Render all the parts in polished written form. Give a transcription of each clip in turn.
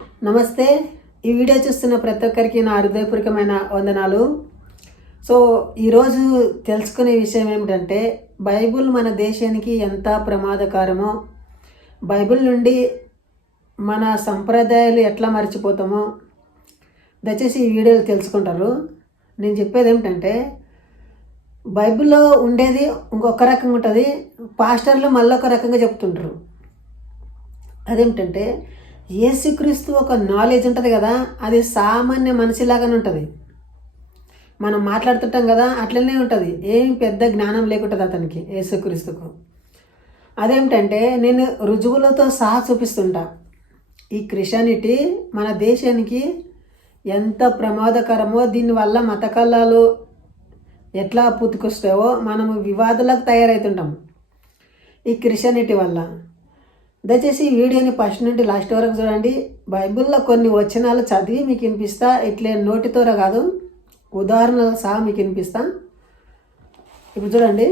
నమస్తే. ఈ వీడియో చూస్తున్న ప్రతి ఒక్కరికి నా హృదయపూర్వకమైన వందనాలు. సో ఈరోజు తెలుసుకునే విషయం ఏమిటంటే, బైబిల్ మన దేశానికి ఎంత ప్రమాదకరమో, బైబిల్ నుండి మన సంప్రదాయాలు ఎట్లా మర్చిపోతామో దయచేసి ఈ వీడియోలో తెలుసుకుంటారు. నేను చెప్పేది ఏమిటంటే, బైబిల్లో ఉండేది ఇంకొక రకంగా ఉంటుంది, పాస్టర్లు మళ్ళీ ఒక రకంగా చెప్తుంటారు. అదేమిటంటే, యేసుక్రీస్తు ఒక నాలెడ్జ్ ఉంటుంది కదా, అది సామాన్య మనిషిలాగానే ఉంటుంది. మనం మాట్లాడుతుంటాం కదా, అట్లనే ఉంటుంది. ఏం పెద్ద జ్ఞానం లేకుంటుంది అతనికి, యేసుక్రీస్తుకు. అదేమిటంటే, నేను రుజువులతో సహా చూపిస్తుంటా. ఈ క్రిస్టియానిటీ మన దేశానికి ఎంత ప్రమాదకరమో, దీనివల్ల మత కళలు ఎట్లా పుట్టుకొస్తావో మనము వివాదాలకు తయారవుతుంటాం ఈ క్రిస్టియానిటీ వల్ల. దయచేసి ఈ వీడియోని ఫస్ట్ నుండి లాస్ట్ వరకు చూడండి. బైబిల్లో కొన్ని వచనాలు చదివి మీకు వినిపిస్తా, ఇట్లే నోటితోర కాదు, ఉదాహరణలు సహా మీకు వినిపిస్తా. ఇప్పుడు చూడండి,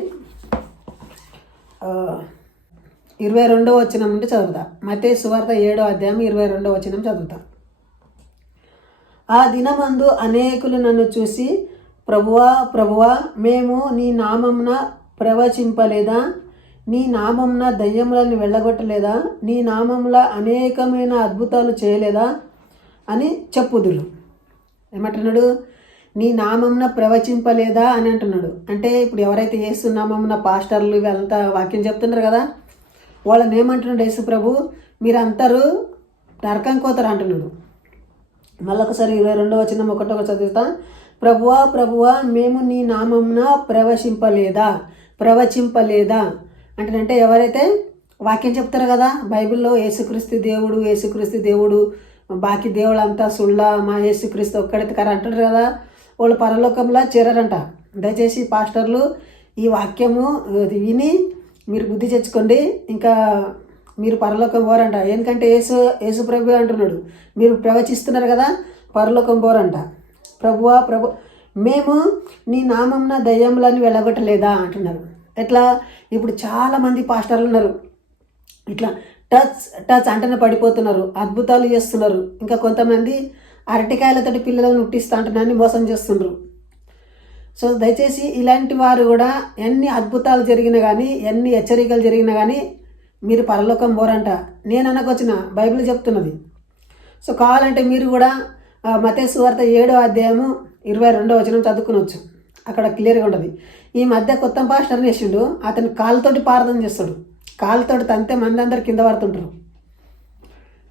22వ వచనం నుండి చదువుతా. మత్తయి సువార్త 7వ అధ్యాయం 22వ వచనం చదువుతా. ఆ దినమందు అనేకులు నన్ను చూసి, ప్రభువా ప్రభువా, మేము నీ నామమున ప్రవచింపలేదా? నీ నామమున దయ్యములను వెళ్ళగొట్టలేదా? నీ నామముల అనేకమైన అద్భుతాలు చేయలేదా అని చెప్పుదురు. ఏమంటున్నాడు? నీ నామమున ప్రవచింపలేదా అని అంటున్నాడు. అంటే ఇప్పుడు ఎవరైతే యేసు నామమున పాస్టర్లు వీళ్ళంతా వాక్యం చెప్తున్నారు కదా, వాళ్ళని ఏమంటున్నాడు యేసు ప్రభు, మీరందరూ నరకం కోతారు అంటున్నాడు. మళ్ళొకసారి 22వ వచనం 1వ చదువుతా. ప్రభువా ప్రభువా, మేము నీ నామమున ప్రవచింపలేదా అంటే ఎవరైతే వాక్యం చెప్తారు కదా బైబిల్లో, యేసుక్రీస్తు దేవుడు బాకీ దేవుళ్ళంతా సుళ్ళ, మా యేసుక్రీస్తు ఒక్కడైతే కర అంటారు కదా, వాళ్ళు పరలోకంలో చేరారంట. దయచేసి పాస్టర్లు ఈ వాక్యము విని మీరు బుద్ధి తెచ్చుకోండి, ఇంకా మీరు పరలోకం పోరంట. ఎందుకంటే యేసు ప్రభు అంటున్నాడు, మీరు ప్రవచిస్తున్నారు కదా, పరలోకం పోరంట. ప్రభువా ప్రభు, మేము నీ నామంన దయ్యములను వెళ్ళగొట్టలేదా అంటున్నారు. ఎట్లా? ఇప్పుడు చాలామంది పాస్టర్లు ఉన్నారు, ఇట్లా టచ్ అంటనే పడిపోతున్నారు, అద్భుతాలు చేస్తున్నారు. ఇంకా కొంతమంది అరటికాయలతోటి పిల్లలను ఉట్టిస్తా అంటున్నారని మోసం చేస్తున్నారు. సో దయచేసి ఇలాంటి వారు కూడా ఎన్ని అద్భుతాలు జరిగినా కానీ, ఎన్ని హెచ్చరికలు జరిగినా కానీ మీరు పరలోకం పోరంట. నేను అనకొచ్చిన, బైబిల్ చెప్తున్నది. సో కావాలంటే మీరు కూడా మత్తయి సువార్త 7వ అధ్యాయము 22వ వచనం చదువుకునవచ్చు, అక్కడ క్లియర్గా ఉంటుంది. ఈ మధ్య కొత్త పాస్టర్ని వేసిండు, అతను కాలుతోటి ప్రార్థన చేస్తాడు, కాలుతోటి తంతే మంది అందరు కింద పడుతుంటారు.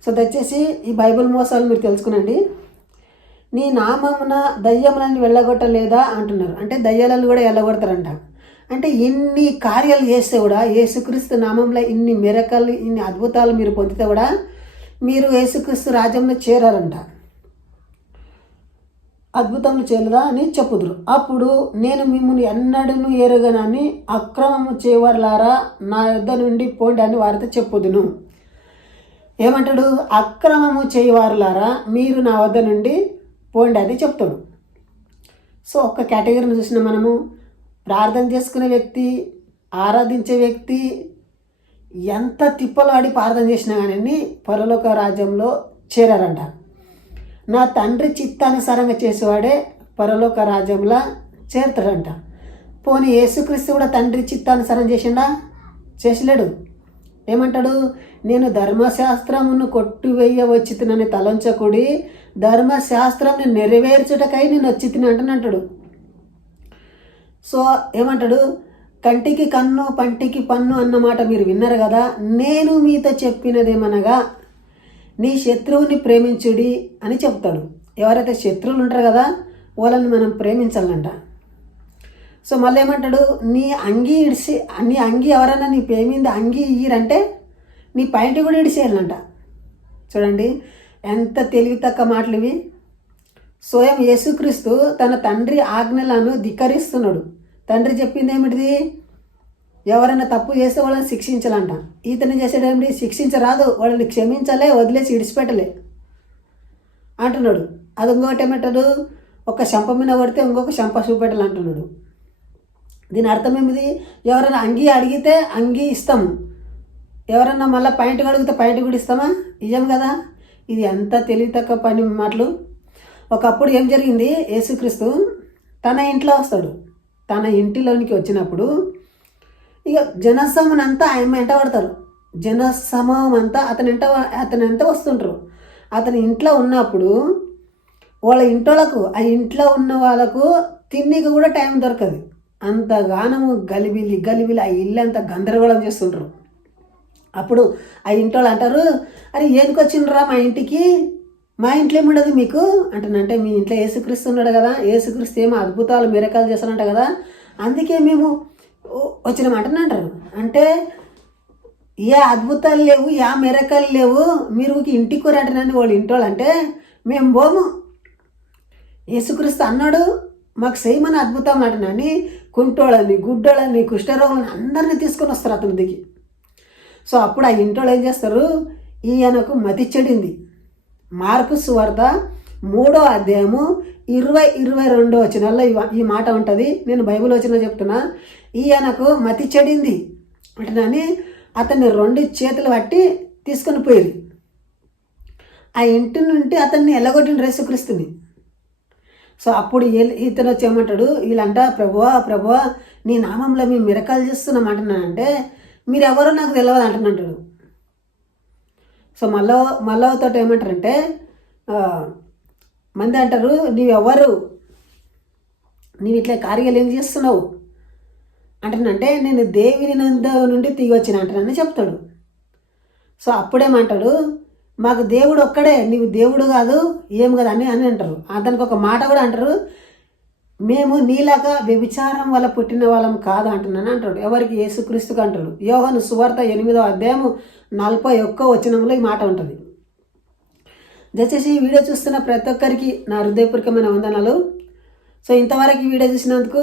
సో దయచేసి ఈ బైబిల్ మోసాలు మీరు తెలుసుకునండి. నీ నామమున దయ్యములను వెళ్ళగొట్టలేదా అంటున్నారు. అంటే దయ్యాలను కూడా వెళ్ళగొడతారంట. అంటే ఇన్ని కార్యాలు చేస్తే కూడా, యేసుక్రీస్తు నామంలో ఇన్ని మిరకలు, ఇన్ని అద్భుతాలు మీరు పొందితే కూడా మీరు యేసుక్రీస్తు రాజ్యంలో చేరారంట. అద్భుతములు చేయలేదా అని చెప్పుదురు. అప్పుడు నేను మిమ్మల్ని ఎన్నడూ ఎరుగనని అక్రమము చేయవారులారా నా యొద్ద నుండి పోండి అని వారితో చెప్పుదును. ఏమంటాడు? అక్రమము చేయవారులారా మీరు నా వద్ద నుండి పోండి అని చెప్తాడు. సో ఒక్క కేటగిరీని చూసిన మనము, ప్రార్థన చేసుకునే వ్యక్తి, ఆరాధించే వ్యక్తి ఎంత తిప్పలు ఆడి ప్రార్థన చేసినా కానీ పరలోక రాజ్యంలో చేరారంట. నా తండ్రి చిత్తానుసారంగా చేసేవాడే పరలోక రాజ్యంలో చేరుతాడంట. పోనీ యేసుక్రీస్తు కూడా తండ్రి చిత్తానుసారం చేసిండా? చేసలేడు. ఏమంటాడు? నేను ధర్మశాస్త్రమును కొట్టివేయవచ్చితినని తలంచకుడి, ధర్మశాస్త్రంని నెరవేర్చుటకై నేను వచ్చితిని అంటాడు. సో ఏమంటాడు? కంటికి కన్ను పంటికి పన్ను అన్నమాట మీరు విన్నారు కదా, నేను మీతో చెప్పినదేమనగా నీ శత్రువుని ప్రేమించుడి అని చెప్తాడు. ఎవరైతే శత్రువులు ఉంటారు కదా వాళ్ళని మనం ప్రేమించాలంట. సో మళ్ళీ ఏమంటాడు? నీ అంగి ఎవరైనా నీ ప్రేమింది అంగి ఇయ్యరంటే నీ పాయింట్ కూడా ఇడిసేయాలంట. చూడండి ఎంత తెలివి తక్కువ మాటలు ఇవి. స్వయం యేసుక్రీస్తు తన తండ్రి ఆజ్ఞలను ధిక్కరిస్తున్నాడు. తండ్రి చెప్పింది ఏమిటిది? ఎవరైనా తప్పు చేస్తే వాళ్ళని శిక్షించాలంట. ఈతని చేసేటేమిటి? శిక్షించరాదు, వాళ్ళని క్షమించాలే, వదిలేసి ఇడిచిపెట్టలే అంటున్నాడు. అది ఇంకొకటి ఏమంటాడు? ఒక శంప మీద కొడితే ఇంకొక శంప చూపెట్టాలి అంటున్నాడు. దీని అర్థం ఏమిది? ఎవరైనా అంగీ అడిగితే అంగీ ఇస్తాము, ఎవరన్నా మళ్ళీ పాయింట్ అడిగితే పాయింట్ కూడా ఇస్తామా? ఇయ్యం కదా. ఇది ఎంత తెలివి తక్కువ పని మాటలు. ఒకప్పుడు ఏం జరిగింది, యేసుక్రీస్తు తన ఇంట్లో వస్తాడు. తన ఇంటిలోనికి వచ్చినప్పుడు ఇక జనసమూహం అంతా ఆయన వెంట పడతారు. జనసమూహం అంతా అతని వెంట వస్తుంటారు. అతని ఇంట్లో ఉన్నప్పుడు వాళ్ళ ఇంట్లోలకు, ఆ ఇంట్లో ఉన్న వాళ్ళకు తిన్నికి కూడా టైం దొరకదు. అంతగానము గలిబిలి ఆ ఇల్లు అంతా గందరగోళం చేస్తుంటారు. అప్పుడు ఆ ఇంట్లో అంటారు, అరే ఏనుకొచ్చిండ్రా మా ఇంటికి, మా ఇంట్లో ఏముండదు మీకు అంటానంటే, మీ ఇంట్లో యేసుక్రీస్తు ఉన్నాడు కదా, యేసుక్రీస్తు ఏమో అద్భుతాలు మిరకాలు చేస్తానంట కదా, అందుకే మేము వచ్చినామంట అంటారు. అంటే ఏ అద్భుతాలు లేవు, ఏ మిరకాలు లేవు, మీరు ఇంటికి కూర అంటానని వాళ్ళు ఇంటోళ్ళు అంటే మేము పోము. యేసుక్రీస్తు అన్నాడు మాకు చేయమని అద్భుతం అంటున్నాని కుంటోళ్ళని, గుడ్డోళ్ళని, కుష్ఠరోగులని అందరినీ తీసుకొని వస్తారు అతని దిగి. సో అప్పుడు ఆ ఇంటోళ్ళు ఏం చేస్తారు, ఈయనకు మతి చెడింది. మార్కు సువార్త 3వ అధ్యాయము 20-22 వచనాల్లో ఈ మాట ఉంటుంది. నేను బైబిల్ వచనం చెప్తున్నా. ఈయనకు మతి చెడింది అంటున్నాని అతన్ని 2 చేతులు పట్టి తీసుకొని పోయి ఆ ఇంటి నుండి అతన్ని ఎల్లగొట్టిన యేసుక్రీస్తుని. సో అప్పుడు ఇతను వచ్చేయమంటాడు, వీళ్ళంట ప్రభువా నీ నామంలో మేము మిరకాలు చేస్తున్నాం అంటున్నానంటే మీరు ఎవరో నాకు తెలియదు అంటున్నాడు. సో మళ్ళతో ఏమంటారంటే మంది అంటారు, నీవెవరు, నీవు ఇట్లా కార్యాలు ఏం చేస్తున్నావు అంటున్నంటే నేను దేవుని నుండి దిగి వచ్చిన అంటున్నానని చెప్తాడు. సో అప్పుడేమంటాడు, మాకు దేవుడు ఒక్కడే, నీవు దేవుడు కాదు ఏం కదా అని అంటారు. అతనికి ఒక మాట కూడా అంటారు, మేము నీలాగా వ్యభిచారం వల్ల పుట్టిన వాళ్ళం కాదు అంటున్నాను అంటాడు. ఎవరికి? యేసుక్రీస్తుకు అంటాడు. యోహాను సువార్త 8వ అధ్యాయము 41వ వచనంలో ఈ మాట ఉంటుంది. దయచేసి ఈ వీడియో చూస్తున్న ప్రతి ఒక్కరికి నా హృదయపూర్వకమైన వందనాలు. సో ఇంతవరకు ఈ వీడియో చూసినందుకు